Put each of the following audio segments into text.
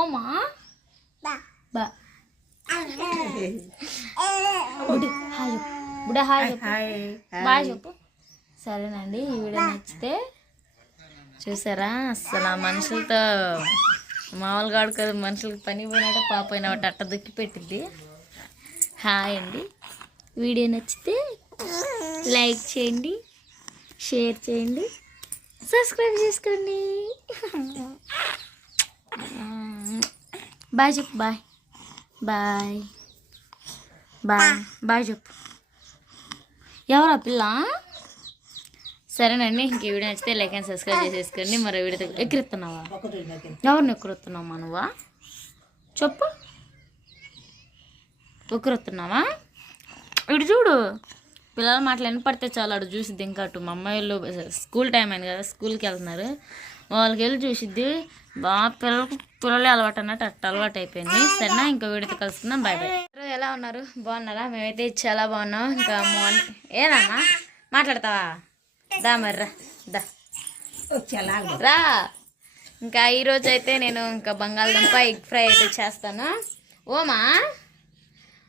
ఓమా బా బుడ hi bye చెప్పు. సరేనండి, ఈ వీడియో నచ్చితే చూసారా, అసలు ఆ మనుషులతో మామూలుగా ఆడుకోదు, మనుషులకి పని పోయినట్టు పాప అయిన ఒకటి అట్ట దుక్కి పెట్టింది. హాయ్ అండి, వీడియో నచ్చితే లైక్ చేయండి, షేర్ చేయండి, సబ్స్క్రైబ్ చేసుకోండి. బాయ్ చెప్పు. బాయ్ బాయ్ బాయ్ బాయ్ చెప్పు. ఎవరా పిల్ల? సరేనండి, ఇంక వీడియో నచ్చితే లైక్ అండ్ సబ్స్క్రైబ్ చేసేసుకోండి. మరో వీడియోతో ఎక్కిరిస్తున్నావా? ఎవరిని ఎక్కిరుతున్నావా నువ్వా? చెప్పు, ఎక్కిరుతున్నావా? ఇటు చూడు, పిల్లల మాటలు వినపడితే చాలా అటు చూసిద్ది. ఇంకా అటు మా అమ్మాయిలు స్కూల్ టైం అయింది కదా, స్కూల్కి వెళ్తున్నారు, వాళ్ళకి వెళ్ళి చూసిద్ది. బాగా పిల్లలే అలవాటు అన్నట్టు అట్ట అలవాటు అయిపోయింది. సరేనా, ఇంకో వీడియోతో కలుసుకుందాం. Bye bye. ఎలా ఉన్నారు? బాగున్నారా? మేమైతే చాలా బాగున్నాం. ఇంకా మార్నింగ్ ఏదమ్మా మాట్లాడతావా? దా మర్రా దా రా. ఇంకా ఈరోజు అయితే నేను ఇంకా బంగాళదుంప ఎగ్ ఫ్రై అయితే చేస్తాను. ఓమా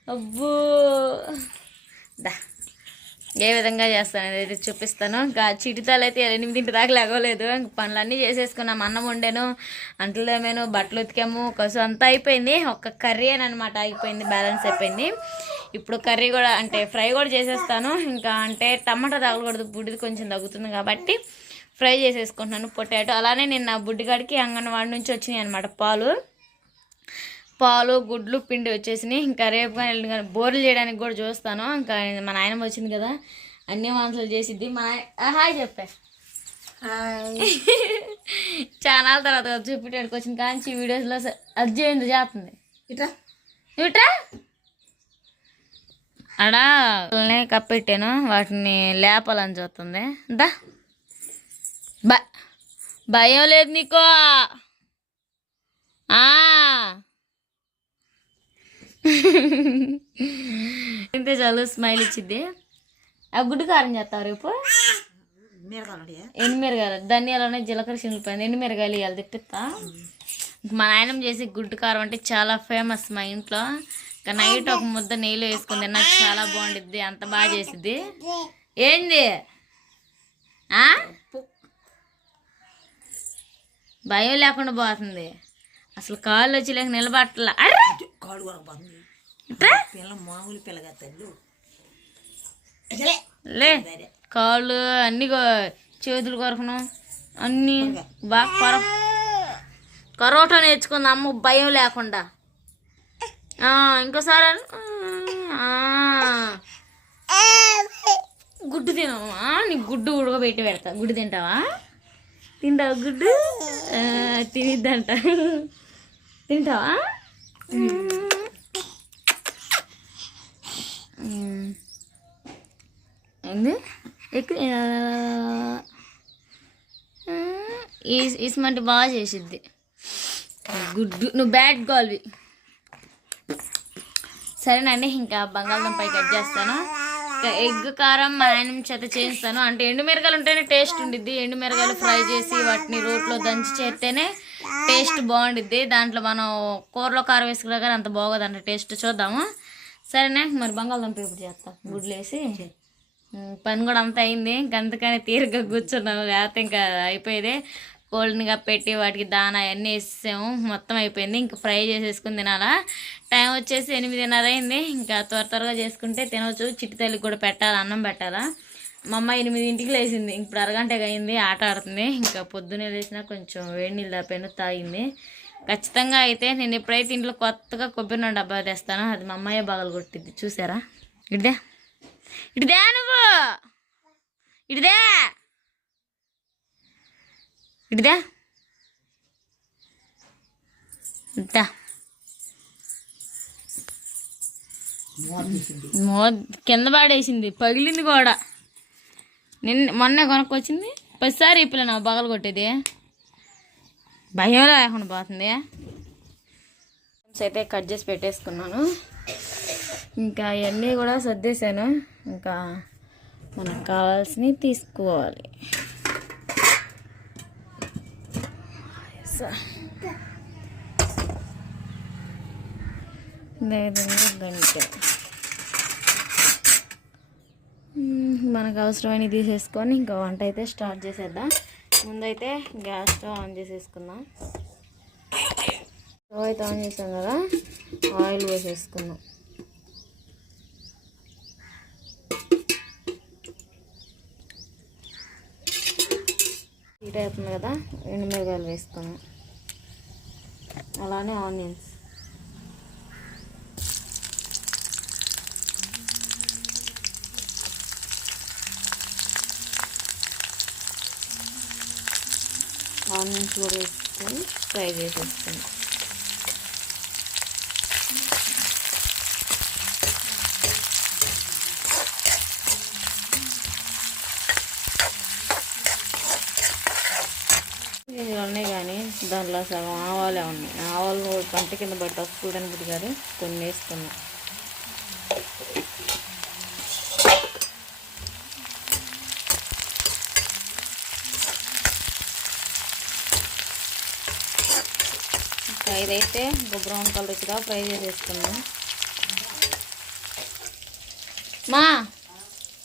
అబ్బో దా, ఏ విధంగా చేస్తాను అనేది చూపిస్తాను. ఇంకా చిటితాలు అయితే 8 దాకా లేగలేదు. ఇంక పనులన్నీ చేసేసుకున్నాం. అన్నం వండాను, అంట్లు తోమాను, బట్టలు ఉతికాము, కసు అంతా అయిపోయింది. ఒక్క కర్రీ అని అనమాట అయిపోయింది, బ్యాలెన్స్ అయిపోయింది. ఇప్పుడు కర్రీ కూడా అంటే ఫ్రై కూడా చేసేస్తాను. ఇంకా అంటే టమాటా తగలకూడదు, బుడ్డిది కొంచెం తగ్గుతుంది కాబట్టి ఫ్రై చేసేసుకుంటున్నాను పొటాటో. అలానే నేను నా బుడ్డిగాడికి అంగన్వాడి నుంచి వచ్చినాయి అనమాట పాలు గుడ్లు పిండి వచ్చేసినాయి. ఇంకా రేపు కానీ బోర్లు చేయడానికి కూడా చూస్తాను. ఇంకా మా నాయనమ్మ వచ్చింది కదా, అన్ని వంటలు చేసిద్ది. హాయ్ చెప్పా, చాలా తర్వాత చూపించడానికి వచ్చింది. కానీ వీడియోస్లో అర్జెంట్ చేస్తుంది. ఇట్రా అడా కప్పెట్టాను, వాటిని లేపాలని చూస్తుంది. దా భయం లేదు నీకో? తింటే చాలు స్మైల్ ఇచ్చిద్ది. ఆ గుడ్డు కారం చేస్తావు రేపు? ఎండుమిరగాయలు, ధనియాలు, జీలకర్ర చినిగిపోయింది, ఎండుమిరగాయలు ఇవాళ తెప్పిస్తా. మా నాయనమ్మ చేసి గుడ్డు కారం అంటే చాలా ఫేమస్ మా ఇంట్లో. ఇంకా నైట్ ఒక ముద్ద నెయ్యిలో వేసుకుంది, నాకు చాలా బాగుండిద్ది, అంత బాగా చేసిద్ది. ఏంది భయం లేకుండా పోతుంది. అసలు కాళ్ళు వచ్చి లేక నిలబట్టలా. లే కాళ్ళు అన్ని చేతులు కొరకను అన్నీ బాగా కరోటా నేర్చుకుంది అమ్మ భయం లేకుండా. ఇంకోసారి గుడ్డు తినవా? నీకు గుడ్డు ఉడకబెట్టి పెడతా. గుడ్డు తింటావా? గుడ్డు తినిద్దంట. తింటావా? ఏంది ఇస్మంటి బాగా చేసిద్ది గుడ్డు. నువ్వు బ్యాడ్ గోల్వి. సరేనండి, ఇంకా బంగాళదుంపై కట్ చేస్తాను. ఇంకా ఎగ్ కారం మా నాయనమ్మ చేత చేయిస్తాను. అంటే ఎండుమిరగాయలు ఉంటేనే టేస్ట్ ఉండిద్ది. ఎండుమిరగాయలు ఫ్రై చేసి వాటిని రోట్లో దంచి చేస్తేనే టేస్ట్ బాగుండిద్ది. దాంట్లో మనం కూరలో కారం వేసుకున్నా కానీ అంత బాగోదంట టేస్ట్. చూద్దాము. సరేనే, మరి బంగాళదుంప ఇప్పుడు చేస్తాం. గుడ్లు వేసి పని కూడా అంతా అయింది. ఇంకంతకని తీరిగ్గా కూర్చున్నాము, లేకపోతే ఇంకా అయిపోయేది. కోల్డ్గా పెట్టి వాటికి దానా అవన్నీ వేసాము, మొత్తం అయిపోయింది. ఇంకా ఫ్రై చేసేసుకుని తినాలా. టైం వచ్చేసి 8:30 అయింది. ఇంకా త్వరగా చేసుకుంటే తినవచ్చు. చిట్టి తల్లికి కూడా పెట్టాలి, అన్నం పెట్టాలా. మా అమ్మ 8ంటికి లేచింది, ఇప్పుడు అరగంటగా అయింది, ఆట ఆడుతుంది. ఇంకా పొద్దున్నే లేచినా కొంచెం వేడి నీళ్ళు దాపాను, తాగింది. ఖచ్చితంగా అయితే నేను ఎప్పుడైతే ఇంట్లో కొత్తగా కొబ్బరి నూనె డబ్బా తెస్తానో అది మా అమ్మాయి బాగలు కొట్టిద్ది. చూసారా? ఇటుదే నువ్వు ఇటుదే ఇంతా కింద పాడేసింది, పగిలింది కూడా. మొన్నే కొనుక్కొచ్చింది. 10సారి ఇప్పుడు నా బగలు కొట్టేది, భయం లేకుండా పోతుంది. అయితే కట్ చేసి పెట్టేసుకున్నాను. ఇంకా అవన్నీ కూడా సర్దేశాను. ఇంకా మనకు కావాల్సినవి తీసుకోవాలి. గంట మనకు అవసరమైన తీసేసుకొని ఇంకా వంట అయితే స్టార్ట్ చేసేద్దాం. ముందైతే గ్యాస్ స్టవ్ ఆన్ చేసేసుకుందాం. స్టవ్ అయితే ఆన్ చేసాం కదా, ఆయిల్ వేసేసుకుందాం. హీట్ అవుతుంది కదా, ఎండుమిరగాయలు వేసుకున్నాం, అలానే ఆనియన్స్. ఆనియన్స్ కూడా వేసుకొని ఫ్రై చేసేసుకున్నాం. ఇవి ఉన్నాయి కానీ దాంట్లో సగం ఆవాలే ఉన్నాయి. ఆవాలు పంట కింద పట్టి చూడడానికి గారు కొన్ని వేసుకున్నాం. ఇంకా ఇదైతే బ్రౌన్ కలర్ వచ్చి ఫ్రై చేసేసుకున్నాం. మా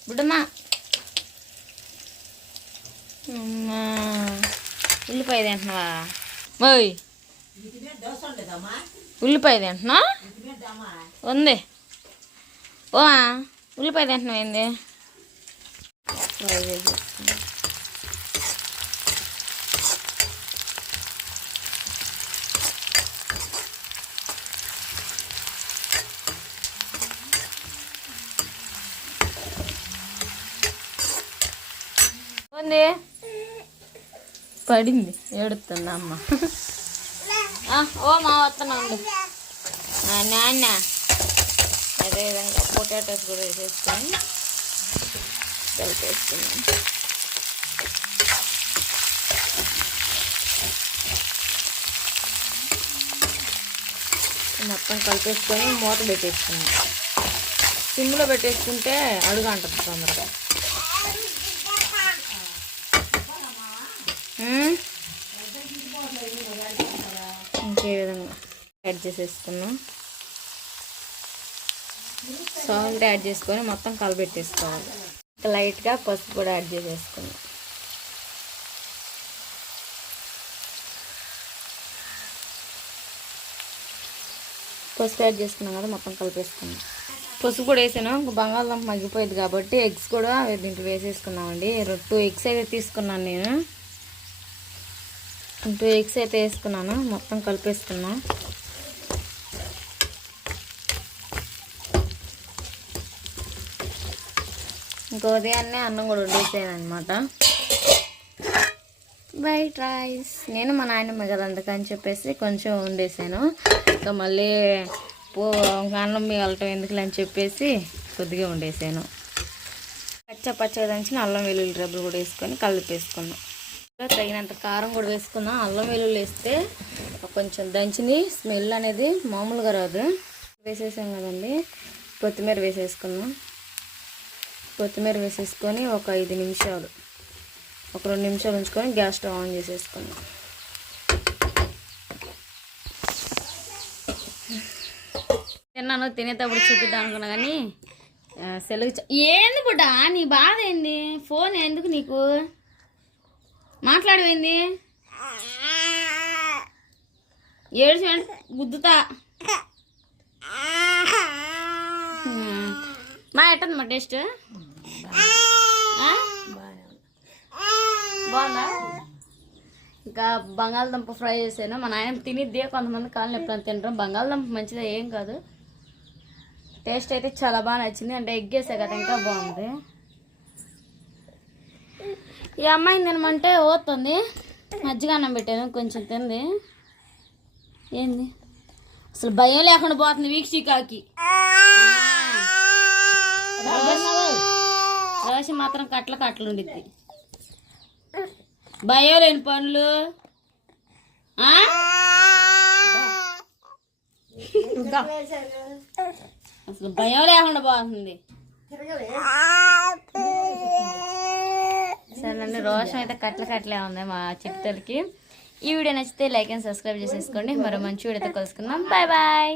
బుడ్డమ్మా ఉల్లిపాయ తింటున్నావా? ఓయ్ ఉల్లిపాయ తింటున్నా ఉంది. ఓ ఉల్లిపాయ తింటున్నావు ఏంది? ఫ్రై చేసేసుకున్నా. ఉంది పడింది, ఏడుతుంది అమ్మ. ఓ మా వస్తున్నా ఉండు నాన్న. అదేవిధంగా పొటాటోస్ కూడా వేసేసుకొని కలిపేసుకున్నాం. మొత్తం కలిపేసుకొని మూత పెట్టేసుకున్నాం. సిమ్లో పెట్టేసుకుంటే అడుగు అంటుంది తొందరగా. ఇంకే విధంగా యాడ్ చేసేసుకున్నాం. సాల్ట్ యాడ్ చేసుకొని మొత్తం కలబెట్టేసుకోవాలి. లైట్గా పసుపు కూడా యాడ్ చేసేసుకున్నాం. పసుపు యాడ్ చేసుకున్నాం కదా, మొత్తం కలిపేసుకున్నాం. పసుపు కూడా వేసాను. బంగాళదుంప మగ్గిపోయింది కాబట్టి ఎగ్స్ కూడా దీంట్లో వేసేసుకున్నామండి. 2 ఎగ్స్ అయితే తీసుకున్నాను నేను. 2 ఎగ్స్ అయితే వేసుకున్నాను, మొత్తం కలిపేసుకున్నాం. ఇంకా ఉదయాన్నే అన్నం కూడా వండేసాను అనమాట. వైట్ రైస్ నేను మా నాయనమ్మ కదా అందుకని చెప్పేసి కొంచెం వండేసాను. ఇంకా మళ్ళీ అన్నం మిగలటం ఎందుకులే అని చెప్పేసి కొద్దిగా వండేసాను. పచ్చగా దంచిన అల్లం వెల్లుల్లి రెబ్బలు కూడా వేసుకొని కలిపేసుకున్నాం. తగినంత కారం కూడా వేసుకున్నాం. అల్లం వెల్లుల్లి వేస్తే కొంచెం దంచింది స్మెల్ అనేది మామూలుగా రాదు. వేసేసాం కదండి. కొత్తిమీర వేసేసుకున్నాం. కొత్తిమీర వేసేసుకొని ఒక 2 నిమిషాలు ఉంచుకొని గ్యాస్ స్టవ్ ఆన్ చేసేసుకున్నాం. తిన్నాను, తినేటప్పుడు చూపిద్దాం అనుకున్నా కానీ సెలవు. ఏంది బుడ్డా నీ బాధ ఏంది? ఫోన్ ఎందుకు నీకు? మాట్లాడవేంది? ఏడ్చి గుద్దుతా. మా ఎట్టంది మా టేస్ట్ బాగుందా? ఇంకా బంగాళదుంప ఫ్రై చేశాను. మా నాయన తినిద్ది, కొంతమంది కాళ్ళు ఎప్పుడైనా తింటాం. బంగాళదుంప మంచిదే, ఏం కాదు. టేస్ట్ అయితే చాలా బాగా నచ్చింది. అంటే ఎగ్ వేసా కదా, ఇంకా బాగుంది. ఈ అమ్మాయిని తినమంటే ఓతుంది. మజ్జిగ అన్నం పెట్టాను, కొంచెం తింది. ఏంది అసలు భయం లేకుండా పోతుంది వీక్షికాకి. రోషి మాత్రం కట్టలు ఉండిద్ది. భయం లేని పనులు. అసలు భయం లేకుండా పోతుంది. సరేనండి, రోషం అయితే కట్టలే ఉంది మా చిట్టలకి. ఈ వీడియో నచ్చితే లైక్ అండ్ సబ్స్క్రైబ్ చేసేసుకోండి. మరో మంచి వీడియోతో కలుసుకుందాం. Bye bye.